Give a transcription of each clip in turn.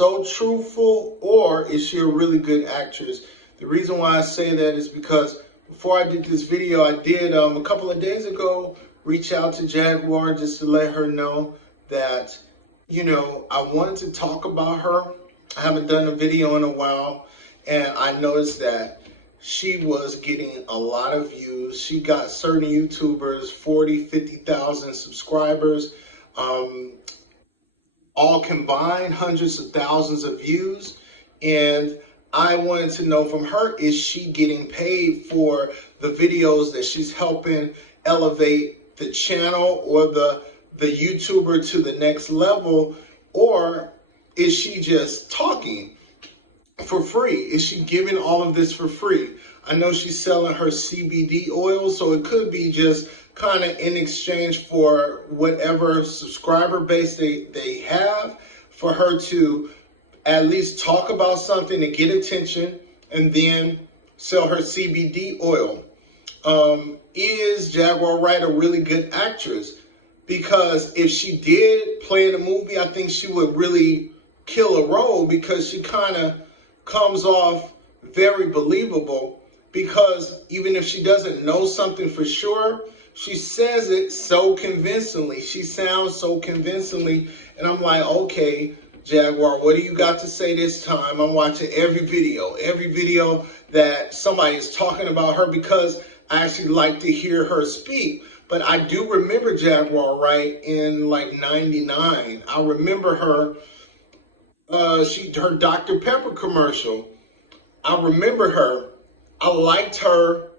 so truthful, or is she a really good actress? The reason why I say that is because before I did this video, I did a couple of days ago reach out to Jaguar just to let her know that, you know, I wanted to talk about her. I haven't done a video in a while, and I noticed that she was getting a lot of views. She got certain YouTubers 40, 50,000 subscribers, all combined, hundreds of thousands of views. And I wanted to know from her, is she getting paid for the videos that she's helping elevate the channel or the YouTuber to the next level? Or is she just talking for free? Is she giving all of this for free? I know she's selling her CBD oil, so it could be just kind of in exchange for whatever subscriber base they have, for her to at least talk about something to get attention and then sell her CBD oil. Is Jaguar Wright a really good actress? Because if she did play in a movie, I think she would really kill a role, because she kind of comes off very believable. Because even if she doesn't know something for sure, she says it so convincingly. She sounds so convincingly. And I'm like, okay, Jaguar, what do you got to say this time? I'm watching every video that somebody is talking about her, because I actually like to hear her speak. But I do remember Jaguar Wright in like '99. I remember her, her Dr. Pepper commercial. I remember her. I liked her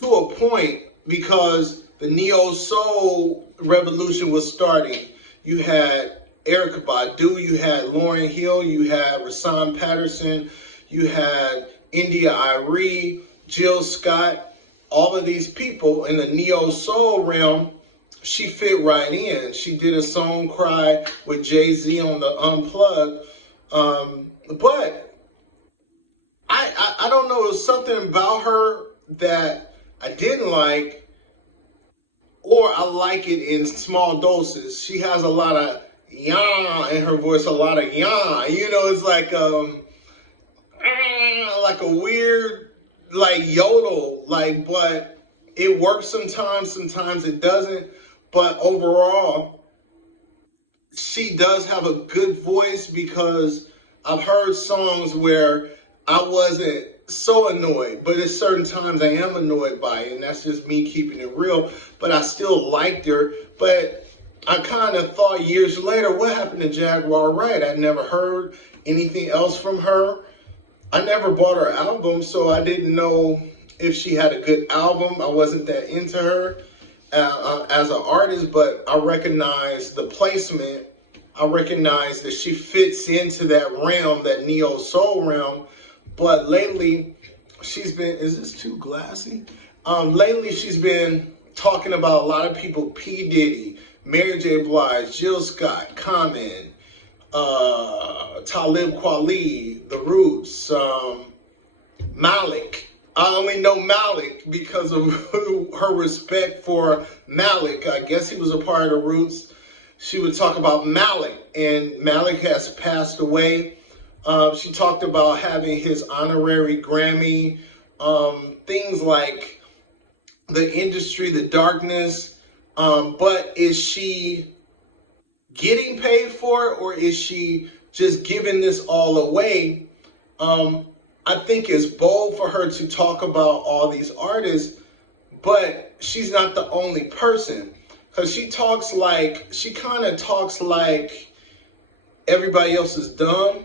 to a point, because the neo soul revolution was starting. You had Erykah Badu, you had Lauryn Hill, you had Rasan Patterson, you had India Arie, Jill Scott. All of these people in the neo soul realm, she fit right in. She did a song Cry with Jay-Z on the Unplugged. But I don't know, it was something about her that I didn't like, or I like it in small doses. She has a lot of yah in her voice, a lot of yah. You know, it's like a weird, like yodel, like, but it works sometimes it doesn't. But overall, she does have a good voice, because I've heard songs where I wasn't so annoyed, but at certain times I am annoyed by it, and that's just me keeping it real. But I still liked her. But I kind of thought years later, what happened to Jaguar Wright? I never heard anything else from her. I never bought her album, so I didn't know if she had a good album. I wasn't that into her as an artist, but I recognize the placement. I recognize that she fits into that realm, that neo soul realm. But lately, she's been, is this too glassy? Lately, she's been talking about a lot of people: P. Diddy, Mary J. Blige, Jill Scott, Common, Talib Kweli, The Roots, Malik. I only know Malik because of her respect for Malik. I guess he was a part of The Roots. She would talk about Malik, and Malik has passed away. She talked about having his honorary Grammy, things like the industry, the darkness. But is she getting paid for it, or is she just giving this all away? I think it's bold for her to talk about all these artists, but she's not the only person. Because she kind of talks like everybody else is dumb.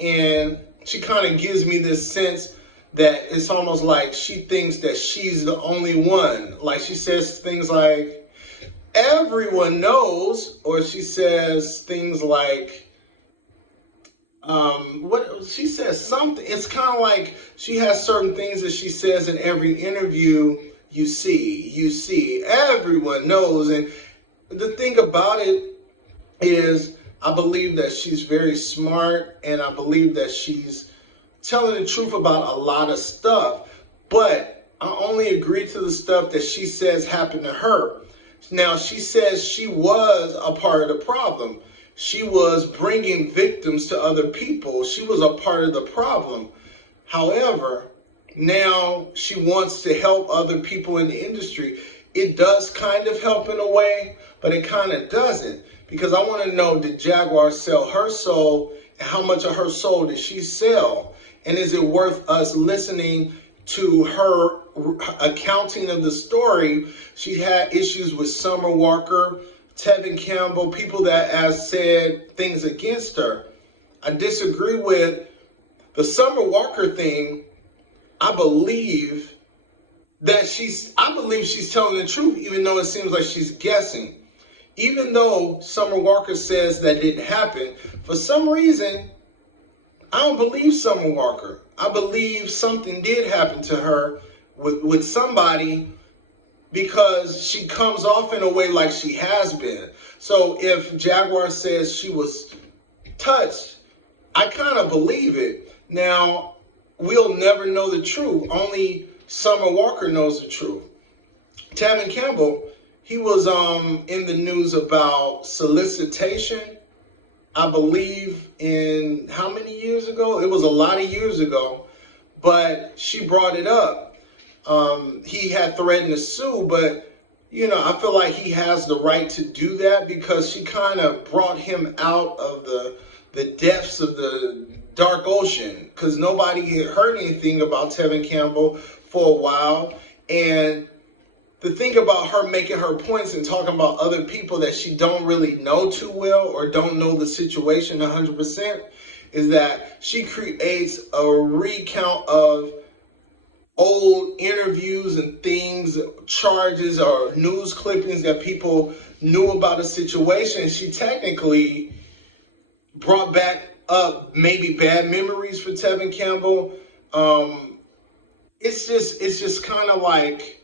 And she kind of gives me this sense that it's almost like she thinks that she's the only one. Like, she says things like, everyone knows, or she says things like, what she says something. It's kind of like she has certain things that she says in every interview. You see, everyone knows. And the thing about it is, I believe that she's very smart, and I believe that she's telling the truth about a lot of stuff. But I only agree to the stuff that she says happened to her. Now, she says she was a part of the problem. she was bringing victims to other people. She was a part of the problem. However, now she wants to help other people in the industry. It does kind of help in a way, but it kind of doesn't. Because I want to know, did Jaguar sell her soul? And how much of her soul did she sell? And is it worth us listening to her accounting of the story? She had issues with Summer Walker, Tevin Campbell, people that has said things against her. I disagree with the Summer Walker thing. I believe she's telling the truth, even though it seems like she's guessing. Even though Summer Walker says that didn't happen, for some reason, I don't believe Summer Walker. I believe something did happen to her with somebody, because she comes off in a way like she has been. So if Jaguar says she was touched, I kind of believe it. Now, we'll never know the truth. Only Summer Walker knows the truth. Tevin Campbell, he was in the news about solicitation, I believe, in how many years ago? It was a lot of years ago, but she brought it up. He had threatened to sue, but, I feel like he has the right to do that, because she kind of brought him out of the depths of the dark ocean, because nobody had heard anything about Tevin Campbell for a while. And the thing about her making her points and talking about other people that she don't really know too well, or don't know the situation 100%, is that she creates a recount of old interviews and things, charges or news clippings that people knew about a situation. She technically brought back up maybe bad memories for Tevin Campbell. It's just kind of like,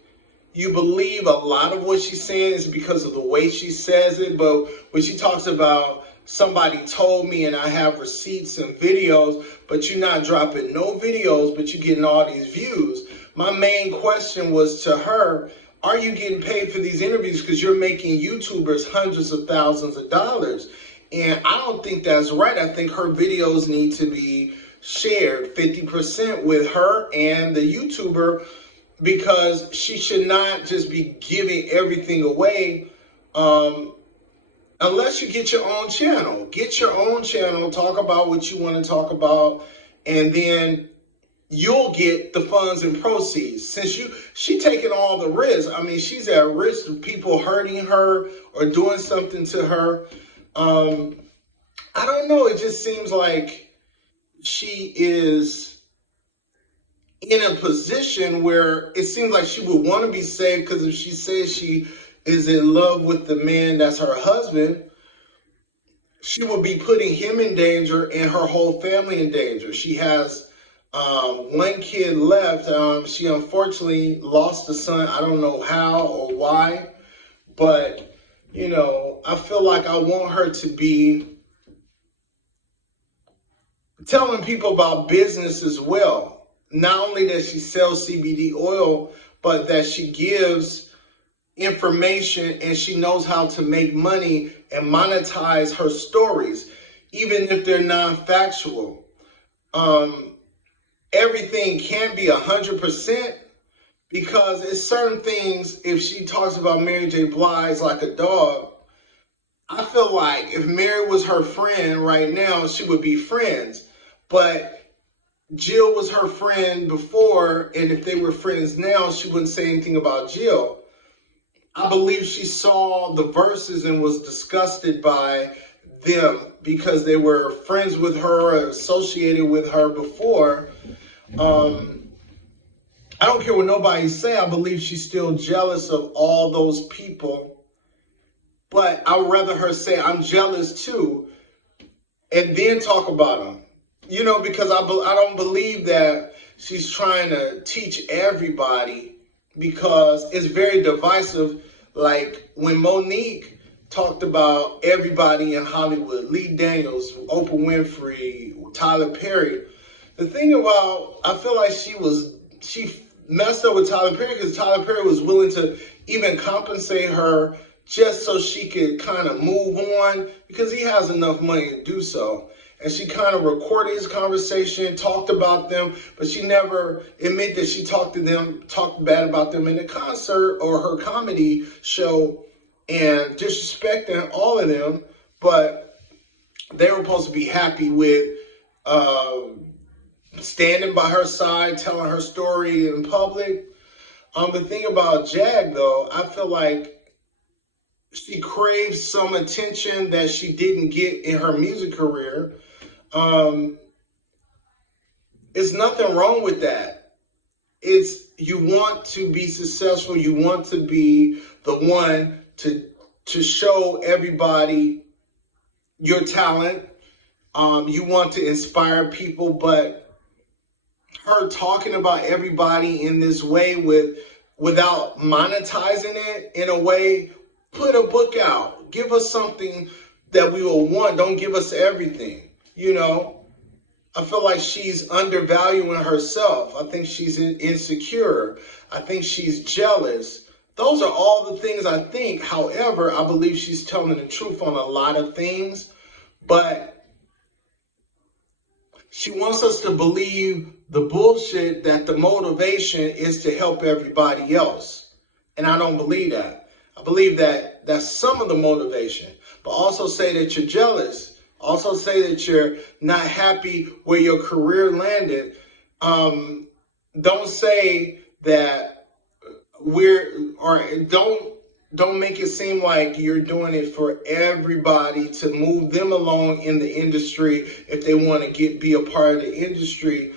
you believe a lot of what she's saying is because of the way she says it. But when she talks about somebody told me and I have receipts and videos, but you're not dropping no videos, but you're getting all these views. My main question was to her, are you getting paid for these interviews? Because you're making YouTubers hundreds of thousands of dollars. And I don't think that's right. I think her videos need to be shared 50% with her and the YouTuber, because she should not just be giving everything away. Unless you get your own channel. Get your own channel, talk about what you want to talk about, and then you'll get the funds and proceeds. Since she taking all the risk. I mean, she's at risk of people hurting her or doing something to her. I don't know. It just seems like she is in a position where it seems like she would want to be saved, because if she says she is in love with the man that's her husband, she would be putting him in danger and her whole family in danger. She has one kid left. She unfortunately lost a son. I don't know how or why, but I feel like I want her to be telling people about business as well. Not only that she sells CBD oil, but that she gives information and she knows how to make money and monetize her stories, even if they're non-factual. Everything can't be 100%, because it's certain things. If she talks about Mary J. Blige like a dog, I feel like if Mary was her friend right now, she would be friends. But Jill was her friend before, and if they were friends now, she wouldn't say anything about Jill. I believe she saw the verses and was disgusted by them because they were friends with her or associated with her before. I don't care what nobody say. I believe she's still jealous of all those people. But I'd rather her say, I'm jealous too, and then talk about them. Because I don't believe that she's trying to teach everybody, because it's very divisive. Like when Monique talked about everybody in Hollywood, Lee Daniels, Oprah Winfrey, Tyler Perry. The thing about, I feel like she messed up with Tyler Perry, because Tyler Perry was willing to even compensate her just so she could kind of move on because he has enough money to do so. And she kind of recorded his conversation, talked about them, but she never admitted that she talked bad about them in the concert or her comedy show and disrespecting all of them. But they were supposed to be happy with standing by her side, telling her story in public. The thing about Jag, though, I feel like she craves some attention that she didn't get in her music career. It's nothing wrong with that. It's you want to be successful. You want to be the one to show everybody your talent. You want to inspire people, but her talking about everybody in this way without monetizing it in a way, put a book out. Give us something that we will want. Don't give us everything. You know, I feel like she's undervaluing herself. I think she's insecure. I think she's jealous. Those are all the things I think. However, I believe she's telling the truth on a lot of things. But she wants us to believe the bullshit that the motivation is to help everybody else. And I don't believe that. I believe that that's some of the motivation. But also say that you're jealous. Also say that you're not happy where your career landed. Don't say that don't make it seem like you're doing it for everybody to move them along in the industry if they want to be a part of the industry.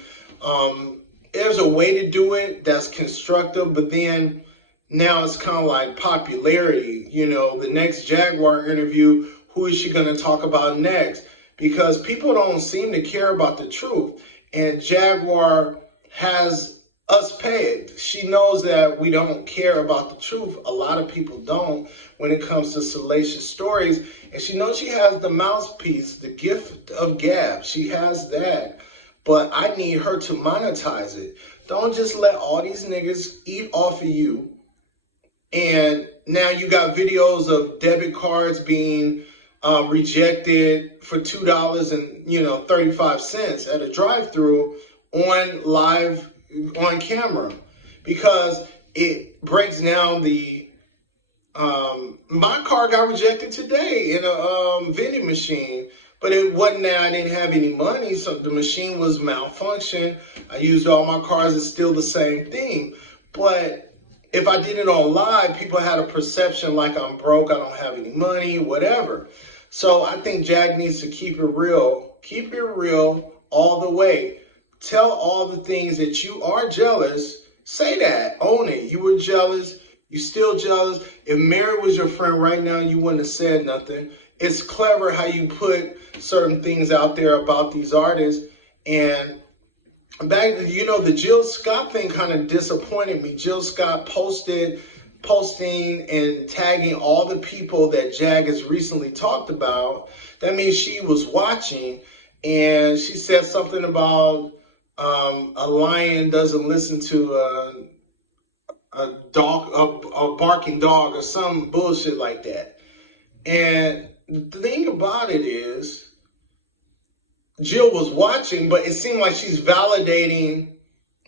There's a way to do it that's constructive, but then now it's kind of like popularity. You know, the next Jaguar interview, who is she going to talk about next? Because people don't seem to care about the truth. And Jaguar has us pegged. She knows that we don't care about the truth. A lot of people don't when it comes to salacious stories. And she knows she has the mouthpiece, the gift of gab. She has that. But I need her to monetize it. Don't just let all these niggas eat off of you. And now you got videos of debit cards being rejected for $2 and 35 cents at a drive-through on camera, because it breaks down the my car got rejected today in a vending machine, but it wasn't that I didn't have any money, so the machine was malfunctioned. I used all my cards. It's still the same thing. But if I did it on live, people had a perception like I'm broke, I don't have any money, whatever. So I think Jag needs to keep it real. Keep it real all the way. Tell all the things that you are jealous. Say that. Own it. You were jealous. You still jealous. If Mary was your friend right now, you wouldn't have said nothing. It's clever how you put certain things out there about these artists. And the Jill Scott thing kind of disappointed me. Jill Scott posting and tagging all the people that Jag has recently talked about. That means she was watching, and she said something about a lion doesn't listen to a barking dog or some bullshit like that. And the thing about it is, Jill was watching, but it seemed like she's validating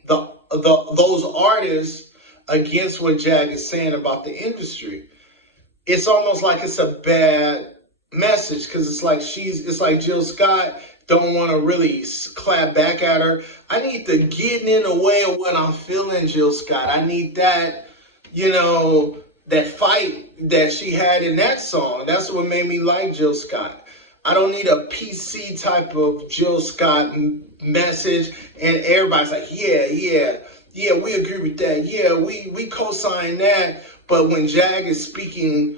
those artists against what Jag is saying about the industry. It's almost like it's a bad message, because it's like Jill Scott don't want to really clap back at her. I need to get in the way of what I'm feeling, Jill Scott. I need that, that fight that she had in that song. That's what made me like Jill Scott. I don't need a PC type of Jill Scott message and everybody's like, yeah, we agree with that. Yeah, we co-sign that. But when Jag is speaking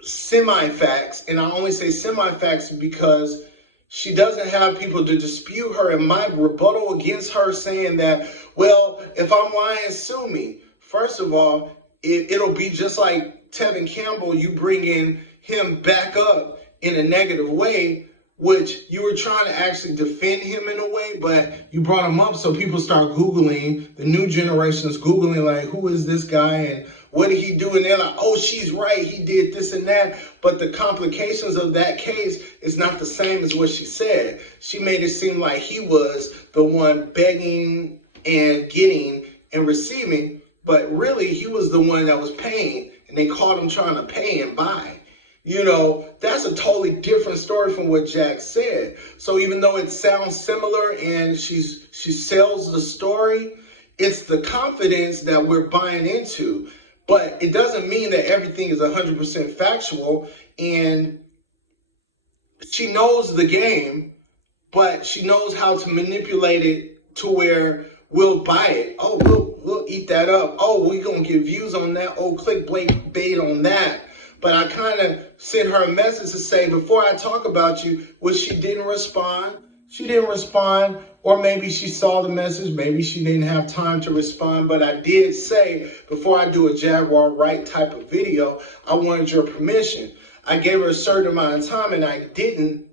semi-facts, and I only say semi-facts because she doesn't have people to dispute her, and my rebuttal against her saying that, well, if I'm lying, sue me. First of all, it'll be just like Tevin Campbell, you bring in him back up in a negative way. which you were trying to actually defend him in a way, but you brought him up so people start Googling, the new generation is Googling, like, who is this guy and what did he do? And they're like, oh, she's right, he did this and that. But the complications of that case is not the same as what she said. She made it seem like he was the one begging and getting and receiving, but really he was the one that was paying, and they caught him trying to pay and buy. You know, that's a totally different story from what Jack said. So even though it sounds similar and she sells the story, it's the confidence that we're buying into. But it doesn't mean that everything is 100% factual. And she knows the game, but she knows how to manipulate it to where we'll buy it. Oh, we'll eat that up. Oh, we're going to get views on that. Oh, clickbait on that. But I kind of sent her a message to say, before I talk about you, which she didn't respond. She didn't respond, or maybe she saw the message. Maybe she didn't have time to respond. But I did say, before I do a Jaguar Wright type of video, I wanted your permission. I gave her a certain amount of time, and I didn't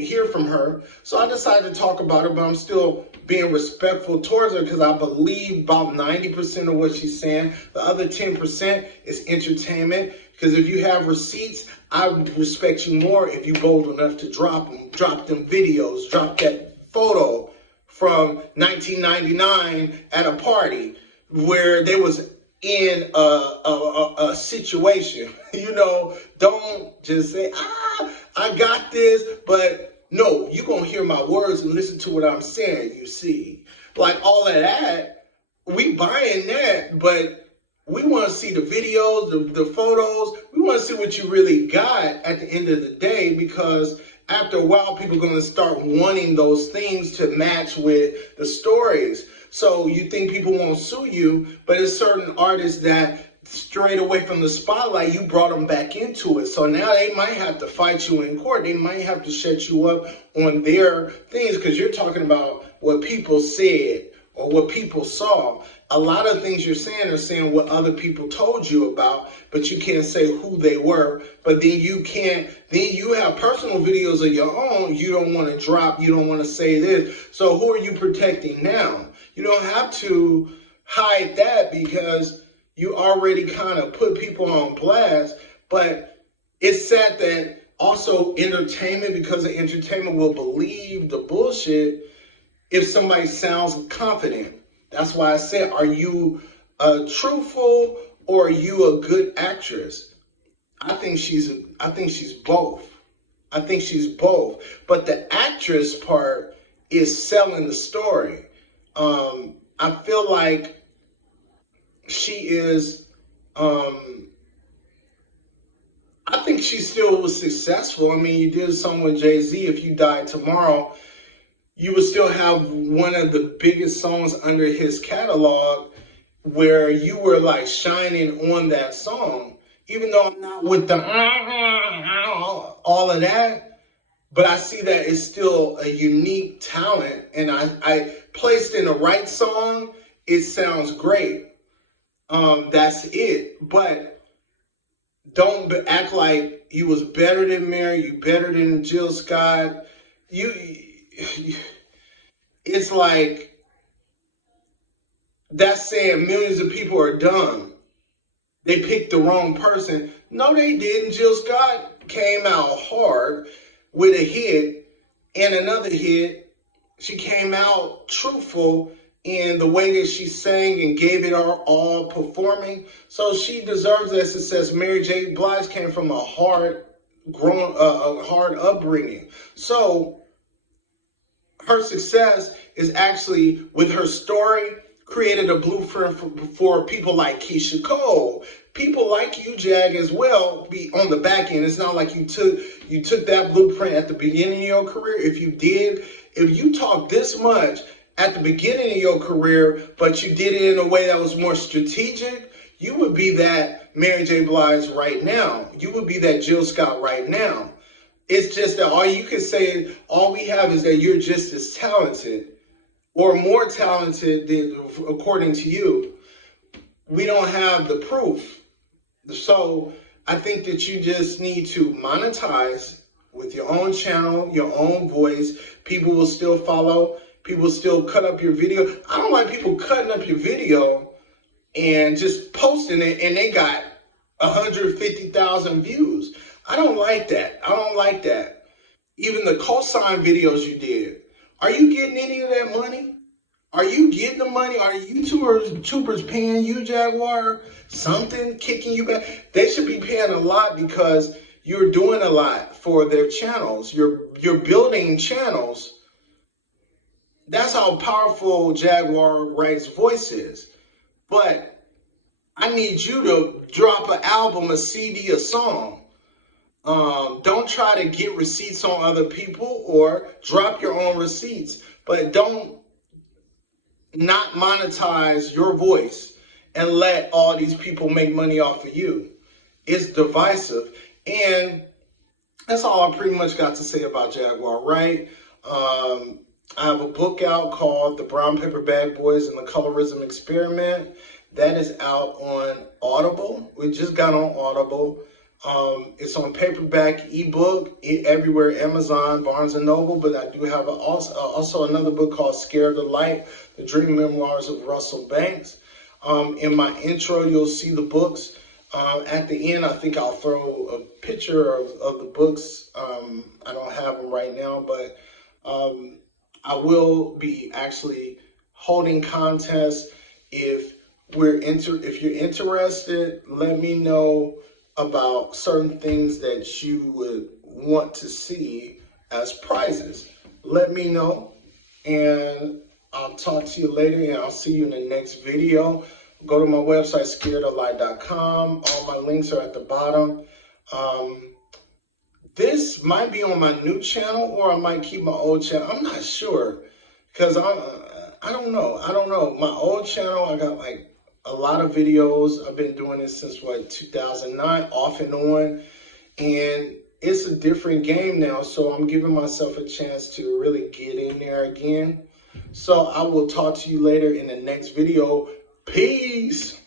hear from her. So I decided to talk about her, but I'm still being respectful towards her because I believe about 90% of what she's saying. The other 10% is entertainment. Because if you have receipts, I would respect you more if you're bold enough to drop them videos, drop that photo from 1999 at a party where they was in a situation. You know, don't just say, I got this, but no, you're going to hear my words and listen to what I'm saying, you see. Like all of that, we buying that, but we want to see the videos, the photos. We want to see what you really got at the end of the day, because after a while, people are going to start wanting those things to match with the stories. So you think people won't sue you, but it's certain artists that straight away from the spotlight, you brought them back into it. So now they might have to fight you in court. They might have to shut you up on their things because you're talking about what people said or what people saw. A lot of things you're saying are saying what other people told you about, but you can't say who they were. But then you have personal videos of your own you don't want to drop, you don't want to say this. So who are you protecting now? You don't have to hide that because you already kind of put people on blast. But it's sad that also entertainment, because of entertainment, will believe the bullshit if somebody sounds confident. That's why I said, are you truthful or are you a good actress? I think she's both. I think she's both. But the actress part is selling the story. I feel like she is, I think she still was successful. I mean, you did a song with Jay-Z, If You Died Tomorrow, you would still have one of the biggest songs under his catalog where you were like shining on that song. Even though I'm not with the all of that, but I see that it's still a unique talent, and I placed in the right song, it sounds great. That's it. But don't act like you was better than Mary, you better than Jill Scott. It's like that's saying millions of people are dumb. They picked the wrong person. No, they didn't. Jill Scott came out hard with a hit and another hit. She came out truthful in the way that she sang and gave it her all performing. So she deserves that success. Mary J. Blige came from a hard upbringing. So her success is actually, with her story, created a blueprint for people like Keisha Cole. People like you, Jag, as well, be on the back end. It's not like you took that blueprint at the beginning of your career. If you talk this much at the beginning of your career, but you did it in a way that was more strategic, you would be that Mary J. Blige right now. You would be that Jill Scott right now. It's just that all you can say, all we have is that you're just as talented or more talented than, according to you. We don't have the proof. So I think that you just need to monetize with your own channel, your own voice. People will still follow. People still cut up your video. I don't like people cutting up your video and just posting it and they got 150,000 views. I don't like that. I don't like that. Even the cosign videos you did. Are you getting any of that money? Are you getting the money? Are YouTubers paying you, Jaguar? Something kicking you back? They should be paying a lot because you're doing a lot for their channels. You're building channels. That's how powerful Jaguar Wright's voice is. But I need you to drop an album, a CD, a song. Don't try to get receipts on other people or drop your own receipts. But don't not monetize your voice and let all these people make money off of you. It's divisive. And that's all I pretty much got to say about Jaguar Wright. I have a book out called The Brown Paper Bag Boys and the Colorism Experiment. That is out on Audible. We just got on Audible. It's on paperback, ebook, everywhere, Amazon, Barnes & Noble, but I do have also another book called Scared of Light, The Dream Memoirs of Russell Banks. In my intro, you'll see the books. At the end, I think I'll throw a picture of the books. I don't have them right now, but I will be actually holding contests. If you're interested, let me know about certain things that you would want to see as prizes. Let me know, and I'll talk to you later, and I'll see you in the next video. Go to my website, scaredoflight.com. All my links are at the bottom. This might be on my new channel, or I might keep my old channel. I'm not sure, because I don't know. My old channel, I got like a lot of videos. I've been doing this since 2009, off and on, and it's a different game now. So I'm giving myself a chance to really get in there again. So I will talk to you later in the next video. Peace.